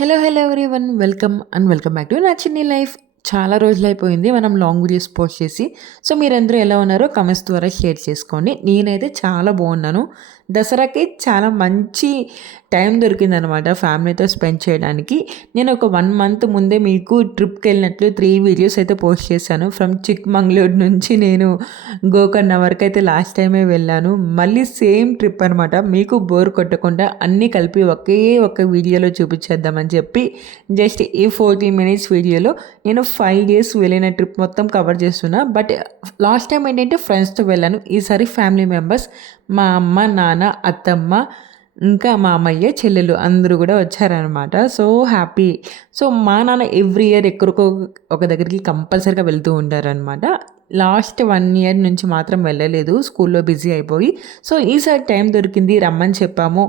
Hello everyone. Welcome back to నా చిన్ని life. చాలా రోజులైపోయింది మనం లాంగ్ వీడియోస్ పోస్ట్ చేసి. సో మీరందరూ ఎలా ఉన్నారో కమెంట్స్ ద్వారా షేర్ చేసుకోండి. నేనైతే చాలా బాగున్నాను. దసరాకి చాలా మంచి టైం దొరికిందనమాట ఫ్యామిలీతో స్పెండ్ చేయడానికి. నేను ఒక 1 మంత్ ముందే మీకు ట్రిప్కి వెళ్ళినట్లు 3 వీడియోస్ అయితే పోస్ట్ చేశాను. ఫ్రమ్ చిక్మంగళూరు నుంచి నేను గోకర్ణ వరకు అయితే లాస్ట్ టైమే వెళ్ళాను. మళ్ళీ సేమ్ ట్రిప్ అనమాట. మీకు బోర్ కొట్టకుండా అన్నీ కలిపి ఒకే వీడియోలో చూపించేద్దామని చెప్పి జస్ట్ ఈ 40 మినిట్స్ వీడియోలో నేను 5 డేస్ వెళ్ళిన ట్రిప్ మొత్తం కవర్ చేస్తున్నా. బట్ లాస్ట్ టైం ఏంటంటే ఫ్రెండ్స్తో వెళ్ళాను. ఈసారి ఫ్యామిలీ మెంబర్స్, మా అమ్మ, నాన్న, అత్తమ్మ, ఇంకా మా అమ్మయ్య, చెల్లెలు అందరూ కూడా వచ్చారనమాట. So happy. సో మా నాన్న ఎవ్రీ ఇయర్ ఎక్కడికో ఒక దగ్గరికి కంపల్సరీగా వెళ్తూ ఉంటారనమాట. లాస్ట్ 1 ఇయర్ నుంచి మాత్రం వెళ్ళలేదు, స్కూల్లో బిజీ అయిపోయి. సో ఈసారి టైం దొరికింది, రమ్మని చెప్పాము.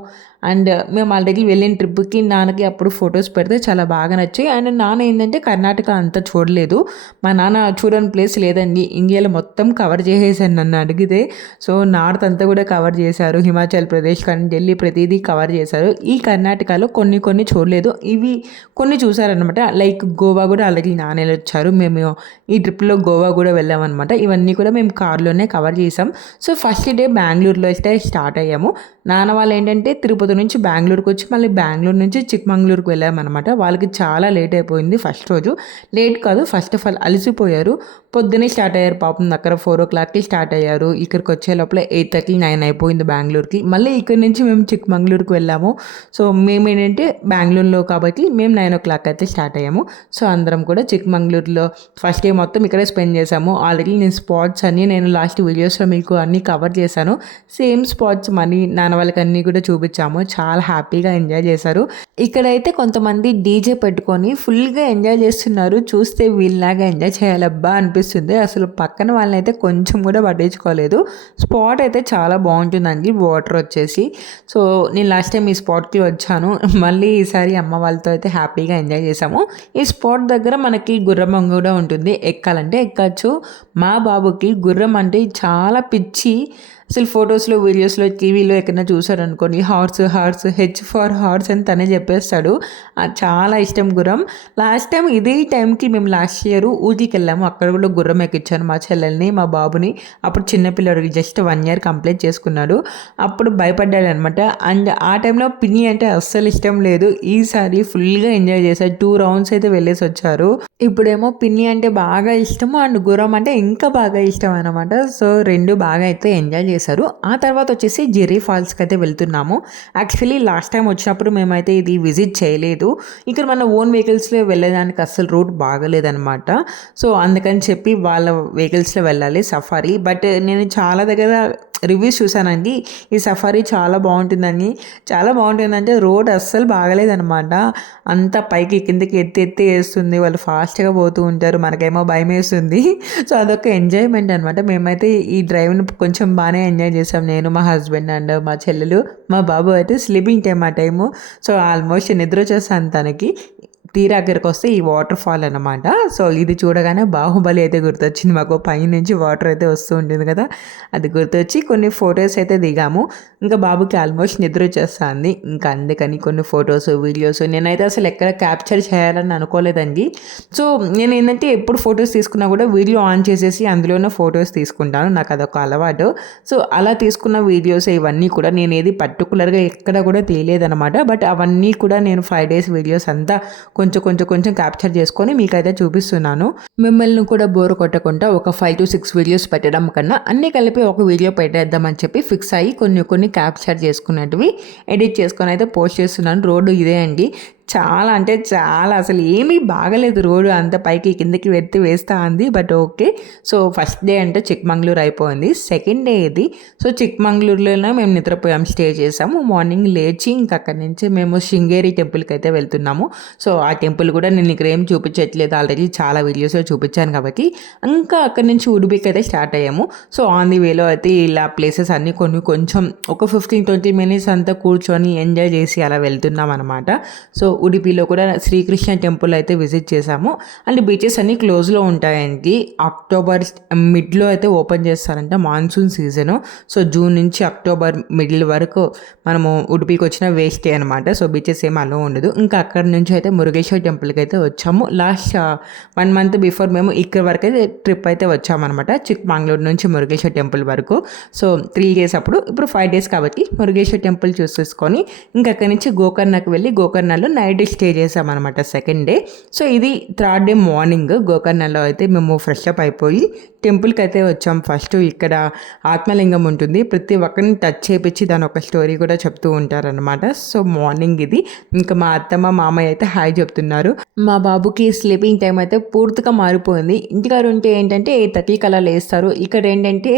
అండ్ మేము ఆల్రెడీ వెళ్ళిన ట్రిప్కి నాన్నకి అప్పుడు ఫొటోస్ పెడితే చాలా బాగా నచ్చాయి. అండ్ నాన్న ఏంటంటే కర్ణాటక అంతా చూడలేదు. మా నాన్న చూడని ప్లేస్ లేదండి, ఇండియాలో మొత్తం కవర్ చేసేసాను నన్ను అడిగితే. సో నార్త్ అంతా కూడా కవర్ చేశారు, హిమాచల్ ప్రదేశ్ కానీ ఢిల్లీ ప్రతిదీ కవర్ చేశారు. ఈ కర్ణాటకలో కొన్ని చూడలేదు, ఇవి కొన్ని చూసారనమాట. లైక్ గోవా కూడా ఆల్రెడీ నాన్న వచ్చారు. మేము ఈ ట్రిప్లో గోవా కూడా వెళ్ళామన్నమాట. ఇవన్నీ కూడా మేము కార్లోనే కవర్ చేసాం. సో ఫస్ట్ డే బెంగళూరులో అయితే స్టార్ట్ అయ్యాము. నాన్న వాళ్ళు ఏంటంటే తిరుపతి నుంచి బెంగళూరుకి వచ్చి మళ్ళీ బెంగళూరు నుంచి చిక్మంగళూరుకి వెళ్ళామన్నమాట. వాళ్ళకి చాలా లేట్ అయిపోయింది ఫస్ట్ రోజు. లేట్ కాదు, ఫస్ట్ ఆఫ్ ఆల్ అలసిపోయారు. పొద్దున్నే స్టార్ట్ అయ్యారు పాపం. దగ్గర 4 o'clockకి స్టార్ట్ అయ్యారు. ఇక్కడికి వచ్చే లోపల 8:30, 9 అయిపోయింది బెంగళూరుకి. మళ్ళీ ఇక్కడి నుంచి మేము చిక్మంగళూరుకి వెళ్ళాము. సో మేము ఏంటంటే బెంగళూరులో కాబట్టి మేము 9 o'clock అయితే స్టార్ట్ అయ్యాము. సో అందరం కూడా చిక్మంగళూరులో ఫస్ట్ డే మొత్తం ఇక్కడే స్పెండ్ చేసాము. ఆల్రెడీ నేను స్పాట్స్ అన్నీ నేను లాస్ట్ వీడియోస్లో మీకు అన్నీ కవర్ చేశాను. సేమ్ స్పాట్స్ మనీ నాన్న వాళ్ళకి అన్నీ కూడా చూపించాము. చాలా హ్యాపీగా ఎంజాయ్ చేశారు. ఇక్కడైతే కొంతమంది డీజే పెట్టుకొని ఫుల్గా ఎంజాయ్ చేస్తున్నారు. చూస్తే వీళ్ళలాగా ఎంజాయ్ చేయాలబ్బా అనిపిస్తుంది. అసలు పక్కన వాళ్ళని అయితే కొంచెం కూడా పట్టించుకోలేదు. స్పాట్ అయితే చాలా బాగుంటుందండి, వాటర్ వచ్చేసి. సో నేను లాస్ట్ టైం ఈ స్పాట్కి వచ్చాను, మళ్ళీ ఈసారి అమ్మ వాళ్ళతో అయితే హ్యాపీగా ఎంజాయ్ చేసాము. ఈ స్పాట్ దగ్గర మనకి గుర్రం కూడా ఉంటుంది, ఎక్కాలంటే ఎక్కచ్చు. మా బాబుకి గుర్రం అంటే చాలా పిచ్చి. అసలు ఫొటోస్లో, వీడియోస్లో, టీవీలో ఎక్కడైనా చూసారనుకోండి, హార్స్ హెచ్ ఫర్ హార్స్ అని తనే చెప్పేస్తాడు. చాలా ఇష్టం గుర్రం. లాస్ట్ టైం ఇదే టైంకి మేము లాస్ట్ ఇయర్ ఊటీకి వెళ్ళాము. అక్కడ కూడా గుర్రం ఎక్కించాను మా చెల్లెల్ని, మా బాబుని. అప్పుడు చిన్నపిల్లడు జస్ట్ 1 year కంప్లీట్ చేసుకున్నాడు. అప్పుడు భయపడ్డాడు అనమాట. అండ్ ఆ టైంలో పిన్ని అంటే అస్సలు ఇష్టం లేదు. ఈసారి ఫుల్గా ఎంజాయ్ చేశారు. 2 rounds అయితే వెళ్ళేసి వచ్చారు. ఇప్పుడేమో పిన్ని అంటే బాగా ఇష్టము, అండ్ గుర్రం అంటే ఇంకా బాగా ఇష్టం అనమాట. సో 2 బాగా అయితే ఎంజాయ్ చేశారు. ఆ తర్వాత వచ్చేసి జెర్రీ ఫాల్స్కి అయితే వెళ్తున్నాము. యాక్చువల్లీ లాస్ట్ టైం వచ్చినప్పుడు మేమైతే ఇది విజిట్ చేయలేదు. ఇక్కడ మన ఓన్ వెహికల్స్లో వెళ్ళడానికి అస్సలు రూట్ బాగలేదనమాట. సో అందుకని చెప్పి వాళ్ళ వెహికల్స్లో వెళ్ళాలి సఫారీ. బట్ నేను చాలా దగ్గర రివ్యూస్ చూసానండి, ఈ సఫారీ చాలా బాగుంటుందంటే రోడ్ అస్సలు బాగలేదనమాట. అంతా పైకి కిందకి ఎత్తి వేస్తుంది, వాళ్ళు ఫాస్ట్గా పోతూ ఉంటారు, మనకేమో భయం వేస్తుంది. సో అదొక ఎంజాయ్మెంట్ అనమాట. మేమైతే ఈ డ్రైవ్ని కొంచెం బాగానే ఎంజాయ్ చేసాం, నేను, మా హస్బెండ్ అండ్ మా చెల్లెలు. మా బాబు అయితే స్లీపింగ్ టైం ఆ టైము. సో ఆల్మోస్ట్ నిద్ర వచ్చేస్తాను తనకి. తీరా దగ్గరికి వస్తే ఈ వాటర్ ఫాల్ అనమాట. సో ఇది చూడగానే బాహుబలి అయితే గుర్తొచ్చింది మాకు. పైనుంచి వాటర్ అయితే వస్తూ ఉంటుంది కదా, అది గుర్తొచ్చి కొన్ని ఫొటోస్ అయితే దిగాము. ఇంకా బాబుకి ఆల్మోస్ట్ నిద్ర వచ్చేస్తుంది. ఇంకా అందుకని కొన్ని ఫొటోస్, వీడియోస్ నేనైతే అసలు ఎక్కడ క్యాప్చర్ చేయాలని అనుకోలేదండి. సో నేను ఏంటంటే ఎప్పుడు ఫొటోస్ తీసుకున్నా కూడా వీడియో ఆన్ చేసేసి అందులోనే ఫొటోస్ తీసుకుంటాను, నాకు అదొక అలవాటు. సో అలా తీసుకున్న వీడియోస్ ఇవన్నీ కూడా నేను ఏది పర్టికులర్గా ఎక్కడ కూడా తీయలేదనమాట. బట్ అవన్నీ కూడా నేను 5 days వీడియోస్ అంతా కొంచెం క్యాప్చర్ చేసుకొని మీకైతే చూపిస్తున్నాను. మిమ్మల్ని కూడా బోర్ కొట్టకుండా ఒక 5 to 6 వీడియోస్ పెట్టడం కన్నా అన్నీ కలిపి ఒక వీడియో పెట్టేద్దామని చెప్పి ఫిక్స్ అయ్యి కొన్ని క్యాప్చర్ చేసుకున్నట్టువి ఎడిట్ చేసుకొని అయితే పోస్ట్ చేస్తున్నాను. రోడ్డు ఇదే అండి. చాలా అంటే చాలా అసలు ఏమీ బాగలేదు రోడ్డు, అంత పైకి కిందకి వేస్తా ఉంది. But okay. So first day అంటే చిక్మంగళూరు అయిపోయింది. సెకండ్ డే ఇది. సో చిక్మంగళూరులోనే మేము నిద్రపోయాం, స్టే చేసాము. మార్నింగ్ లేచి ఇంకా అక్కడి నుంచి మేము శృంగేరి టెంపుల్కి అయితే వెళ్తున్నాము. సో ఆ టెంపుల్ కూడా నేను ఇక్కడ ఏం చూపించట్లేదు, ఆల్రెడీ చాలా వీడియోస్లో చూపించాను కాబట్టి. ఇంకా అక్కడి నుంచి ఉడుపికి అయితే స్టార్ట్ అయ్యాము. సో ఆన్ ది వేలో అయితే ఇలా ప్లేసెస్ అన్నీ కొంచెం ఒక 15-20 minutes అంతా కూర్చొని ఎంజాయ్ చేసి అలా వెళ్తున్నాం అనమాట. సో ఉడిపిలో కూడా శ్రీకృష్ణ టెంపుల్ అయితే విజిట్ చేసాము. అండ్ బీచెస్ అన్నీ క్లోజ్లో ఉంటాయండి. అక్టోబర్ మిడ్లో అయితే ఓపెన్ చేస్తారంట, మాన్సూన్ సీజను. సో జూన్ నుంచి అక్టోబర్ మిడిల్ వరకు మనము ఉడిపికి వచ్చిన వేస్టే అనమాట. సో బీచెస్ ఏం అలో ఉండదు. ఇంకా అక్కడ నుంచి అయితే మురుగేశ్వర టెంపుల్కి అయితే వచ్చాము. లాస్ట్ 1 month బిఫోర్ మేము ఇక్కడ వరకు అయితే ట్రిప్ అయితే వచ్చామన్నమాట, చిక్మంగళూరు నుంచి మురుగేశ్వర టెంపుల్ వరకు. సో 3 days అప్పుడు, ఇప్పుడు 5 days కాబట్టి మురుగేశ్వర టెంపుల్ చూసేసుకొని ఇంకా అక్కడి నుంచి గోకర్ణకు వెళ్ళి గోకర్ణలో నైట్ స్టే చేసామన్నమాట, 2nd day. సో ఇది 3rd day మార్నింగ్ గోకర్ణలో అయితే మేము ఫ్రెష్ అప్ అయిపోయి టెంపుల్కి అయితే వచ్చాం. ఫస్ట్ ఇక్కడ ఆత్మలింగం ఉంటుంది, ప్రతి ఒక్కరిని టచ్ చేయించి దాని ఒక స్టోరీ కూడా చెప్తూ ఉంటారనమాట. సో మార్నింగ్ ఇది. ఇంకా మా అత్తమ్మ మామయ్య అయితే హాయ్ చెప్తున్నారు. మా బాబుకి స్లీపింగ్ టైం అయితే పూర్తిగా మారిపోయింది. ఇంటికాడ ఉంటే ఏంటంటే 8:30 అలా లేస్తారు. ఇక్కడ ఏంటంటే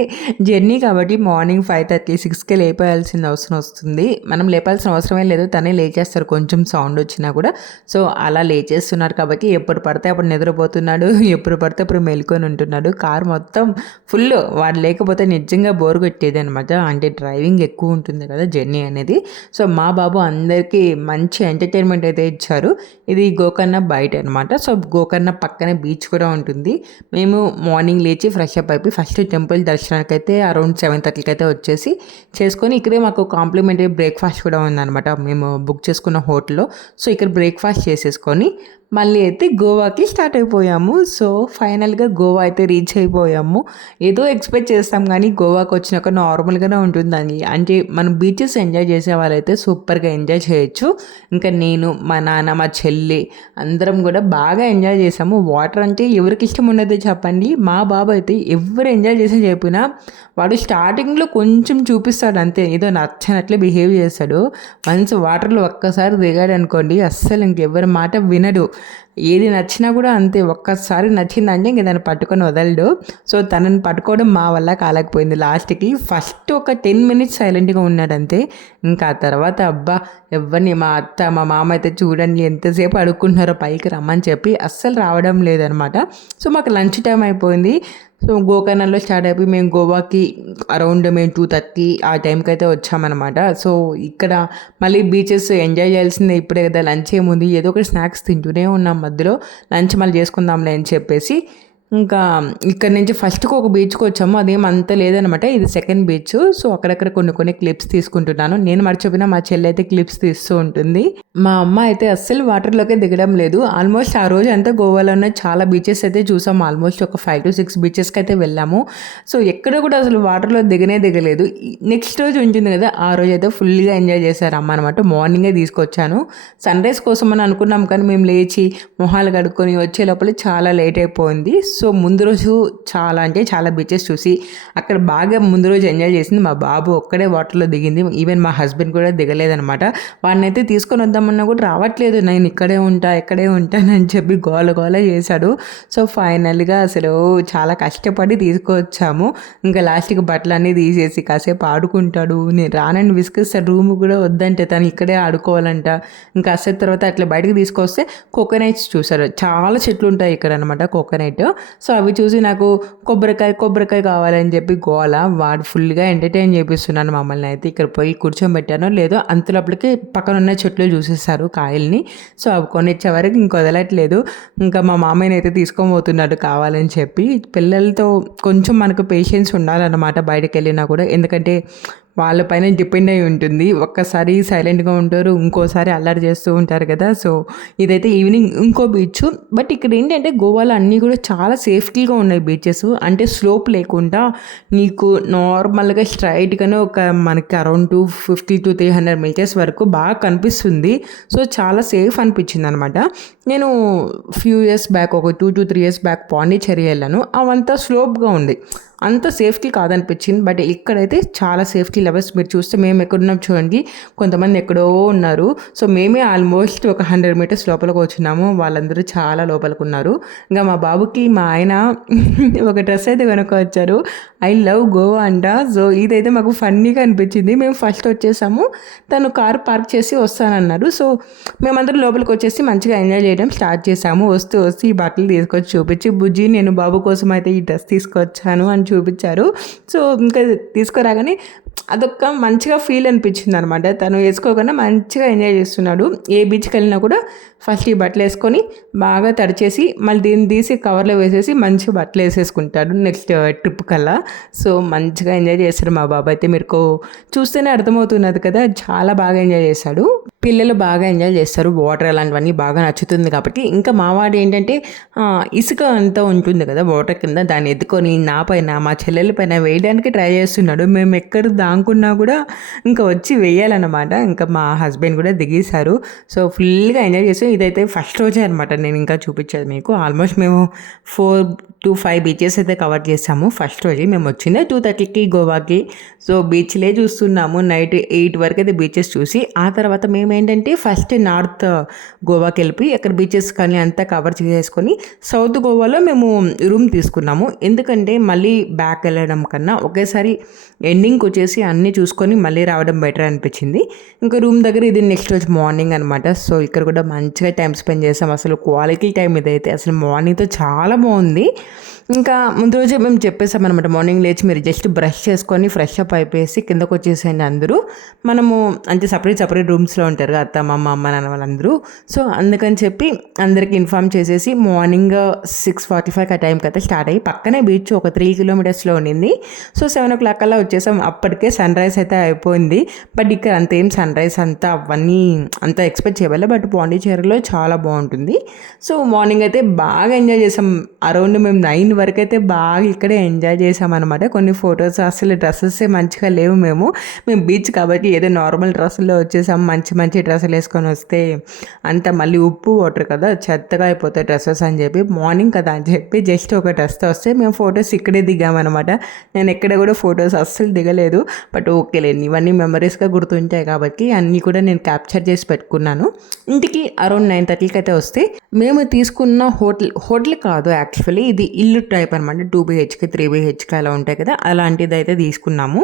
జర్నీ కాబట్టి మార్నింగ్ 5:30, 6కే లేపాల్సిన అవసరం వస్తుంది. మనం లేపాల్సిన అవసరమే లేదు, తనే లేచేస్తారు కొంచెం సౌండ్ వచ్చినా కూడా. సో అలా లేచేస్తున్నారు కాబట్టి ఎప్పుడు పడితే అప్పుడు నిద్రపోతున్నాడు, ఎప్పుడు పడితే అప్పుడు మేల్కొని ఉంటున్నాడు. కారు మొత్తం ఫుల్, వాడు లేకపోతే నిజంగా బోర్ కొట్టేది అనమాట. అంటే డ్రైవింగ్ ఎక్కువ ఉంటుంది కదా జర్నీ అనేది. సో మా బాబు అందరికీ మంచి ఎంటర్టైన్మెంట్ అయితే ఇచ్చారు. ఇది గోకర్ణ బయట అనమాట. సో గోకర్ణ పక్కనే బీచ్ కూడా ఉంటుంది. మేము మార్నింగ్ లేచి ఫ్రెష్ అప్ అయిపోయి ఫస్ట్ టెంపుల్ దర్శనానికి అయితే అరౌండ్ 7:30కి అయితే వచ్చేసి చేసుకొని, ఇక్కడే మాకు కాంప్లిమెంటరీ బ్రేక్ఫాస్ట్ కూడా ఉందన్నమాట మేము బుక్ చేసుకున్న హోటల్లో. సో ఇక్కడ బ్రేక్ఫాస్ట్ చేసేసుకొని మళ్ళీ అయితే గోవాకి స్టార్ట్ అయిపోయాము. సో ఫైనల్గా గోవా అయితే రీచ్ అయిపోయాము. ఏదో ఎక్స్పెక్ట్ చేస్తాం కానీ గోవాకి వచ్చినాక నార్మల్గానే ఉంటుందని, అంటే మనం బీచెస్ ఎంజాయ్ చేసే వాళ్ళైతే సూపర్గా ఎంజాయ్ చేయొచ్చు. ఇంకా నేను, మా నాన్న, మా చెల్లి అందరం కూడా బాగా ఎంజాయ్ చేసాము. వాటర్ అంటే ఎవరికి ఇష్టం ఉండదు చెప్పండి. మా బాబు అయితే ఎవరు ఎంజాయ్ చేసి చెప్పినా వాడు స్టార్టింగ్లో కొంచెం చూపిస్తాడు అంతే, ఏదో నచ్చనట్లే బిహేవ్ చేస్తాడు. వన్స్ వాటర్లో ఒక్కసారి దిగాడు అనుకోండి అస్సలు ఇంకెవరి మాట వినడు. ఏది నచ్చినా కూడా అంతే, ఒక్కసారి నచ్చిందంటే ఇంక దాన్ని పట్టుకొని వదలడు. సో తనని పట్టుకోవడం మా వల్ల కాలేకపోయింది. లాస్ట్కి ఫస్ట్ ఒక 10 minutes సైలెంట్గా ఉన్నాడు అంతే. ఇంకా ఆ తర్వాత అబ్బా ఎవరిని, మా అత్త మా మామ అయితే చూడండి ఎంతసేపు అడుక్కుంటున్నారో పైకి రమ్మని చెప్పి అస్సలు రావడం లేదనమాట. సో మాకు లంచ్ టైం అయిపోయింది. సో గోకర్ణలో స్టార్ట్ అయిపోయి మేము గోవాకి అరౌండ్ మేము 2:30 ఆ టైంకి అయితే వచ్చామన్నమాట. సో ఇక్కడ మళ్ళీ బీచెస్ ఎంజాయ్ చేయాల్సిందే, ఇప్పుడే కదా లంచ్ ఏముంది, ఏదో ఒకటి స్నాక్స్ తింటూనే ఉన్నాం మధ్యలో. లంచ్ మళ్ళీ చేసుకుందాంలే అని చెప్పేసి ఇంకా ఇక్కడ నుంచి ఫస్ట్కి ఒక బీచ్కి వచ్చాము. అదేం అంత లేదనమాట, ఇది 2nd beach. సో అక్కడక్కడ కొన్ని క్లిప్స్ తీసుకుంటున్నాను. నేను మర్చిపోయినా మా చెల్లి అయితే క్లిప్స్ తీస్తూ ఉంటుంది. మా అమ్మ అయితే అస్సలు వాటర్లోకే దిగడం లేదు. ఆల్మోస్ట్ ఆ రోజు అంతా గోవాలో ఉన్న చాలా బీచెస్ అయితే చూసాము. ఆల్మోస్ట్ ఒక 5 to 6 బీచెస్కి అయితే వెళ్ళాము. సో ఎక్కడ కూడా అసలు వాటర్లో దిగలేదు. నెక్స్ట్ రోజు ఉంటుంది కదా, ఆ రోజు అయితే ఫుల్గా ఎంజాయ్ చేశారు అమ్మ అనమాట. మార్నింగే తీసుకొచ్చాను. సన్ రైజ్ కోసం అని అనుకున్నాం కానీ మేము లేచి మొహాలు కడుక్కొని వచ్చే లోపల చాలా లేట్ అయిపోయింది. సో ముందు రోజు చాలా బీచెస్ చూసి అక్కడ బాగా ముందు రోజు ఎంజాయ్ చేసింది మా బాబు. ఒక్కడే వాటర్లో దిగింది. ఈవెన్ మా హస్బెండ్ కూడా దిగలేదనమాట. వాడిని అయితే తీసుకొని వద్దామన్నా కూడా రావట్లేదు, నేను ఇక్కడే ఉంటానని చెప్పి గోల చేశాడు. సో ఫైనల్గా అసలు చాలా కష్టపడి తీసుకొచ్చాము. ఇంకా లాస్ట్కి బట్టలన్నీ తీసేసి కాసేపు ఆడుకుంటాడు, నేను రానని విసిగిస్తాడు. రూమ్ కూడా వద్దంటే తను ఇక్కడే ఆడుకోవాలంట. ఇంకా అసలు తర్వాత అట్లా బయటకు తీసుకొస్తే కోకోనట్స్ చూసారు, చాలా చెట్లు ఉంటాయి ఇక్కడ అనమాట కోకోనట్. సో అవి చూసి నాకు కొబ్బరికాయ కావాలని చెప్పి గోల. వాడు ఫుల్గా ఎంటర్టైన్ చేపిస్తున్నాను మమ్మల్ని అయితే. ఇక్కడ పోయి కూర్చోబెట్టానో లేదో అంతలోపలికి పక్కన ఉన్న చెట్లు చూసేస్తారు కాయల్ని. సో అవి కొనిచ్చే వరకు ఇంక వదలట్లేదు. ఇంకా మా మామయ్యని అయితే తీసుకొని పోతున్నాడు కావాలని చెప్పి. పిల్లలతో కొంచెం మనకు పేషెన్స్ ఉండాలన్నమాట బయటకు వెళ్ళినా కూడా, ఎందుకంటే వాళ్ళపైన డిపెండ్ అయి ఉంటుంది. ఒక్కసారి సైలెంట్గా ఉంటారు, ఇంకోసారి అల్లరి చేస్తూ ఉంటారు కదా. సో ఇదైతే ఈవినింగ్ ఇంకో బీచ్. బట్ ఇక్కడ ఏంటంటే గోవాలో అన్నీ కూడా చాలా సేఫ్టీగా ఉన్నాయి బీచెస్. అంటే స్లోప్ లేకుండా నీకు నార్మల్గా స్ట్రైట్గానే ఒక మనకి అరౌండ్ 250 to 300 meters వరకు బాగా కనిపిస్తుంది. సో చాలా సేఫ్ అనిపించింది అనమాట. నేను ఫ్యూ ఇయర్స్ బ్యాక్, ఒక 2 to 3 years బ్యాక్ పాండిచ్చేరి వెళ్ళాను. అవంతా స్లోప్గా ఉంది, అంత సేఫ్టీ కాదనిపించింది. బట్ ఇక్కడైతే చాలా సేఫ్టీ లెవెల్స్ మీరు చూస్తే, మేము ఎక్కడున్నాం చూడండి, కొంతమంది ఎక్కడో ఉన్నారు. సో మేమే ఆల్మోస్ట్ ఒక 100 meters లోపలికి వచ్చినాము, వాళ్ళందరూ చాలా లోపలికి ఉన్నారు. ఇంకా మా బాబుకి మా ఆయన ఒక డ్రెస్ అయితే కొనుక్కొచ్చారు, ఐ లవ్ గోవా అంట. సో ఇదైతే మాకు ఫన్నీగా అనిపించింది. మేము ఫస్ట్ వచ్చేసాము, తను కార్ పార్క్ చేసి వస్తానన్నారు. సో మేమందరం లోపలికి వచ్చేసి మంచిగా ఎంజాయ్ చేయడం స్టార్ట్ చేసాము. వస్తూ ఈ బట్టలు తీసుకొచ్చి చూపించి, బుజ్జి నేను బాబు కోసం అయితే ఈ డ్రెస్ తీసుకొచ్చాను అని చూపించారు. సో ఇంకా తీసుకురాగానే అదొక మంచిగా ఫీల్ అనిపించింది అనమాట. తను వేసుకోకుండా మంచిగా ఎంజాయ్ చేస్తున్నాడు. ఏ బీచ్కి వెళ్ళినా కూడా ఫస్ట్ ఈ బట్టలు వేసుకొని బాగా తడిచేసి మళ్ళీ దీన్ని తీసి కవర్లో వేసేసి మంచిగా బట్టలు వేసేసుకుంటాడు నెక్స్ట్ ట్రిప్ కల్లా. సో మంచిగా ఎంజాయ్ చేస్తాడు మా బాబు అయితే. మీకు చూస్తేనే అర్థమవుతున్నది కదా, చాలా బాగా ఎంజాయ్ చేశాడు. పిల్లలు బాగా ఎంజాయ్ చేస్తారు, వాటర్ అలాంటివన్నీ బాగా నచ్చుతుంది కాబట్టి. ఇంకా మావాడు ఏంటంటే ఇసుక అంతా ఉంటుంది కదా వాటర్ కింద, దాన్ని ఎత్తుకొని నా పైన మా చెల్లెల పైన వేయడానికి ట్రై చేస్తున్నాడు. మేము ఎక్కడ దాంకున్నా కూడా ఇంకా వచ్చి వేయాలన్నమాట. ఇంకా మా హస్బెండ్ కూడా దిగేశారు. సో ఫుల్గా ఎంజాయ్ చేస్తాం. ఇదైతే ఫస్ట్ రోజే అనమాట నేను ఇంకా చూపించేది మీకు. ఆల్మోస్ట్ మేము 4 to 5 బీచెస్ అయితే కవర్ చేసాము. ఫస్ట్ రోజే మేము వచ్చింది 2:30కి గోవాకి. సో బీచ్లే చూస్తున్నాము నైట్ 8 వరకు అయితే బీచెస్ చూసి, ఆ తర్వాత మేము ఏంటంటే ఫస్ట్ నార్త్ గోవాకి వెళ్ళి అక్కడ బీచెస్ కానీ అంతా కవర్ చేసుకొని సౌత్ గోవాలో మేము రూమ్ తీసుకున్నాము. ఎందుకంటే మళ్ళీ బ్యాక్ వెళ్ళడం కన్నా ఒకేసారి ఎండింగ్కి వచ్చేసి అన్నీ చూసుకొని మళ్ళీ రావడం బెటర్ అనిపించింది. ఇంకా రూమ్ దగ్గర ఇది నెక్స్ట్ రోజు మార్నింగ్ అనమాట. సో ఇక్కడ కూడా మంచిగా టైం స్పెండ్ చేసాం. అసలు క్వాలిటీ టైం ఇదైతే అసలు మార్నింగ్తో చాలా బాగుంది. ఇంకా ముందు రోజే మేము చెప్పేసాం అనమాట, మార్నింగ్ లేచి మీరు జస్ట్ బ్రష్ చేసుకొని ఫ్రెష్ అప్ అయిపోయేసి కిందకు వచ్చేసేయండి అందరూ. మనము అంటే సపరేట్ రూమ్స్లో ఉంటారు కదా అత్త అమ్మ నాన్న వాళ్ళందరూ. సో అందుకని చెప్పి అందరికీ ఇన్ఫామ్ చేసేసి మార్నింగ్ 6:45 ఆ టైంకి అయితే స్టార్ట్ అయ్యి పక్కనే బీచ్ ఒక 3 kilometers ఉండింది. సో 7 o'clock కల్లా వచ్చేసాం. అప్పటికే సన్ రైజ్ అయితే అయిపోయింది. బట్ ఇక్కడ అంతేం సన్ రైజ్ అంతా అవన్నీ అంత ఎక్స్పెక్ట్ చేయవాలి. బట్ పాండిచేరిలో చాలా బాగుంటుంది. సో మార్నింగ్ అయితే బాగా ఎంజాయ్ చేసాం. అరౌండ్ మేము 9 వరకు అయితే బాగా ఇక్కడే ఎంజాయ్ చేసామన్నమాట. కొన్ని ఫొటోస్ అసలు డ్రెస్సెస్ మంచిగా లేవు. మేము బీచ్ కాబట్టి ఏదో నార్మల్ డ్రెస్సుల్లో వచ్చేసాం. మంచి డ్రెస్సులు వేసుకొని వస్తే అంత మళ్ళీ ఉప్పు వాటర్ కదా చెత్తగా అయిపోతాయి డ్రెస్సెస్ అని చెప్పి, మార్నింగ్ కదా అని చెప్పి జస్ట్ ఒక డ్రెస్తో వస్తే మేము ఫొటోస్ ఇక్కడే దిగామన్నమాట. నేను ఎక్కడ కూడా ఫొటోస్ అస్సలు దిగలేదు. బట్ ఓకేలేండి, ఇవన్నీ మెమరీస్గా గుర్తుంటాయి కాబట్టి అన్నీ కూడా నేను క్యాప్చర్ చేసి పెట్టుకున్నాను. ఇంటికి అరౌండ్ 9:30కి అయితే వస్తే మేము తీసుకున్న హోటల్ కాదు యాక్చువల్లీ, ఇది ఇల్లు టైప్ అనమాట. 2 BHK 3 BHK అలా ఉంటాయి కదా, అలాంటిది అయితే తీసుకున్నాము.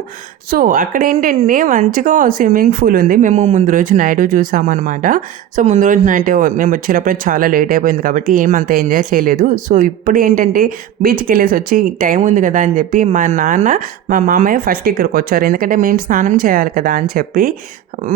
సో అక్కడ ఏంటంటే మంచిగా స్విమ్మింగ్ పూల్ ఉంది. మేము ముందు రోజు నైట్ చూసామన్నమాట. సో ముందు రోజు నైట్ మేము వచ్చేటప్పుడు చాలా లేట్ అయిపోయింది కాబట్టి ఏమంత ఎంజాయ్ చేయలేదు. సో ఇప్పుడు ఏంటంటే బీచ్కి వెళ్ళేసి వచ్చి టైం ఉంది కదా అని చెప్పి మా నాన్న మా మామయ్య ఫస్ట్ ఇక్కడికి వచ్చారు. ఎందుకంటే మేము స్నానం చేయాలి కదా అని చెప్పి,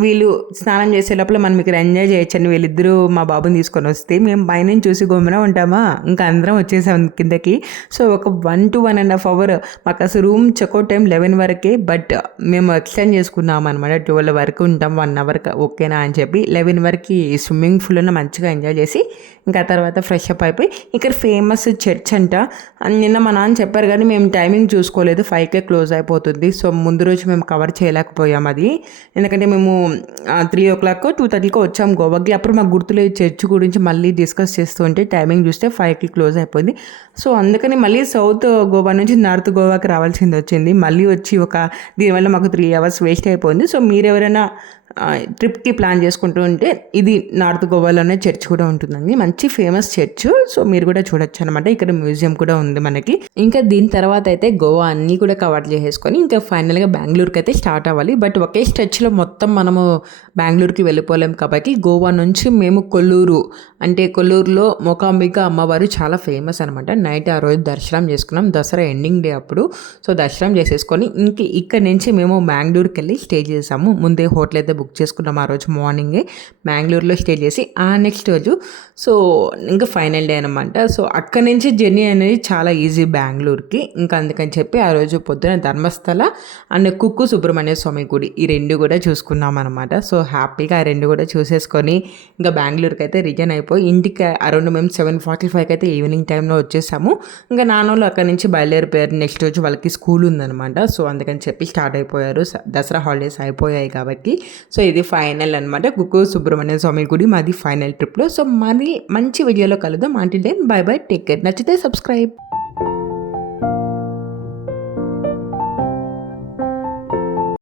వీళ్ళు స్నానం చేసే లోపల మనం ఇక్కడ ఎంజాయ్ చేయొచ్చని వీళ్ళిద్దరూ మా బాబుని తీసుకొని వస్తే మేము పైనుంచి చూసి గమ్మున ఉంటామా, ఇంకా అందరం వచ్చేసాం కిందకి. సో ఒక 1 to 1.5 hours మాకు అసలు రూమ్ చెక్అవుట్ టైం 11 వరకే. బట్ మేము ఎక్స్టెండ్ చేసుకున్నాం అనమాట. 12 వరకు ఉంటాం, 1 hour ఓకేనా అని చెప్పి 11 వరకు స్విమ్మింగ్ పూల్లో మంచిగా ఎంజాయ్ చేసి ఇంకా తర్వాత ఫ్రెష్ అప్ అయిపోయి ఇక్కడ ఫేమస్ చర్చ్ అంట. నిన్న మా నాన్న చెప్పారు కానీ మేము టైమింగ్ చూసుకోలేదు, 5కే క్లోజ్ అయిపోతుంది. సో ముందు రోజు మేము కవర్ చేయలేకపోయాం అది. ఎందుకంటే మేము 3 o'clock 2:30కి వచ్చాం గోవాకి. అప్పుడు మాకు గుర్తులేదు చర్చ్ గురించి మళ్ళీ డిస్కస్ చేస్తుంటే టైమింగ్ చూస్తే 5కి క్లోజ్ అయిపోయింది. సో అందుకని మళ్ళీ సౌత్ గోవా నుంచి నార్త్ గోవాకి రావాల్సింది వచ్చింది. మళ్ళీ వచ్చి దీనివల్ల మాకు 3 hours వేస్ట్ అయిపోయింది. సో మీరు ఎవరైనా ట్రిప్కి ప్లాన్ చేసుకుంటూ ఉంటే ఇది నార్త్ గోవాలోనే చర్చ్ కూడా ఉంటుందండి, మంచి ఫేమస్ చర్చ్. సో మీరు కూడా చూడొచ్చు అనమాట. ఇక్కడ మ్యూజియం కూడా ఉంది మనకి. ఇంకా దీని తర్వాత అయితే గోవా అన్నీ కూడా కవర్ చేసేసుకొని ఇంకా ఫైనల్గా బెంగళూరుకి అయితే స్టార్ట్ అవ్వాలి. బట్ ఒకే స్ట్రెచ్లో మొత్తం మనము బెంగళూరుకి వెళ్ళిపోలేం కాబట్టి గోవా నుంచి మేము కొల్లూరులో మూకాంబిక అమ్మవారు చాలా ఫేమస్ అనమాట. నైట్ ఆ రోజు దర్శనం చేసుకున్నాం, దసరా ఎండింగ్ డే అప్పుడు. సో దర్శనం చేసేసుకొని ఇక్కడ నుంచి మేము బెంగళూరుకి వెళ్ళి స్టే చేసాము. ముందే హోటల్ అయితే బుక్ చేసుకున్నాం ఆ రోజు మార్నింగే. బెంగళూరులో స్టే చేసి ఆ నెక్స్ట్ రోజు సో ఇంకా ఫైనల్ డే అనమాట. సో అక్కడి నుంచి జర్నీ అనేది చాలా ఈజీ బెంగళూరుకి. ఇంకా అందుకని చెప్పి ఆ రోజు పొద్దున ధర్మస్థల అండ్ కుక్కు సుబ్రహ్మణ్య స్వామి గుడి ఈ 2 కూడా చూసుకున్నాం అనమాట. సో హ్యాపీగా ఆ 2 కూడా చూసేసుకొని ఇంకా బెంగళూరుకి అయితే రిటర్న్ అయిపోయి ఇంటికి అరౌండ్ మేము 7:45 అయితే ఈవినింగ్ టైంలో వచ్చేసాము. ఇంకా నాన్నోళ్ళు అక్కడి నుంచి బయలుదేరిపోయారు. నెక్స్ట్ రోజు వాళ్ళకి స్కూల్ ఉందనమాట. సో అందుకని చెప్పి స్టార్ట్ అయిపోయారు. దసరా హాలిడేస్ అయిపోయాయి కాబట్టి. సో ఇది ఫైనల్ అనమాట కుక్కు సుబ్రహ్మణ్య స్వామి గుడి మాది ఫైనల్ ట్రిప్లో. సో మరి మంచి వీడియోలో కలుద్దాం. Until then bye bye, take care. నచ్చితే సబ్స్క్రైబ్.